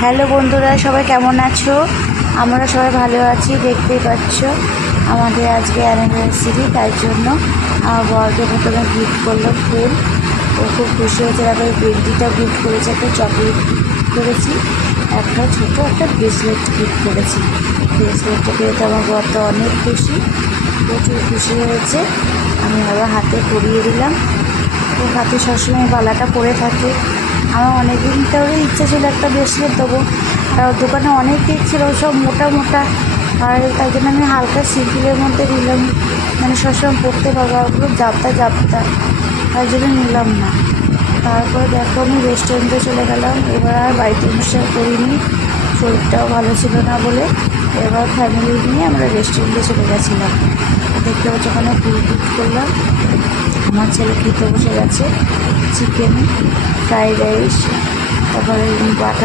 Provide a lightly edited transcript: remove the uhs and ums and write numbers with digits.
Hello বন্ধুরা, সবাই কেমন আছো? আমরা সবাই ভালো আছি। দেখতেই পাচ্ছ আমাদের আজকে অ্যানিভার্সারি, তাই জন্য আমার বরকে প্রথমে গিফট করলো ফুল। ও খুব খুশি হয়েছে। তারপরে বেলটিটা গিফট করেছে, একটা চকলেট করেছি, একটা ছোটো একটা ব্রেসলেট গিফট করেছি। ব্রেসলেটটা পেয়ে তো আমার বর তো অনেক খুশি, প্রচুর খুশি হয়েছে। আমি আবার হাতে পরিয়ে দিলাম। ও হাতে সবসময় বালাটা পরে থাকে। আমার অনেক দিন ধরে ইচ্ছা ছিল একটা ব্রেসলেট দেবো, আর দোকানে অনেক কেক ছিল, সব মোটা মোটা, আর তাই জন্য আমি হালকা সিম্পলের মধ্যে নিলাম, মানে সবসময় পরতে পারবো, আর ওগুলো জাপটা তাই জন্য নিলাম না। তারপরে দেখো আমি রেস্টুরেন্টে চলে গেলাম। এবার আর বাড়িতে অনুষ্ঠান করিনি, শরীরটাও ভালো ছিল না বলে। এবার ফ্যামিলি নিয়ে আমরা রেস্টুরেন্টে চলে গেছিলাম। দেখতে পাচ্ছি ওখানে ফুল গিফট করলাম। আমার ছেলে খেতে বসে গেছে চিকেন ফ্রাইড রাইস, তারপরে বাটার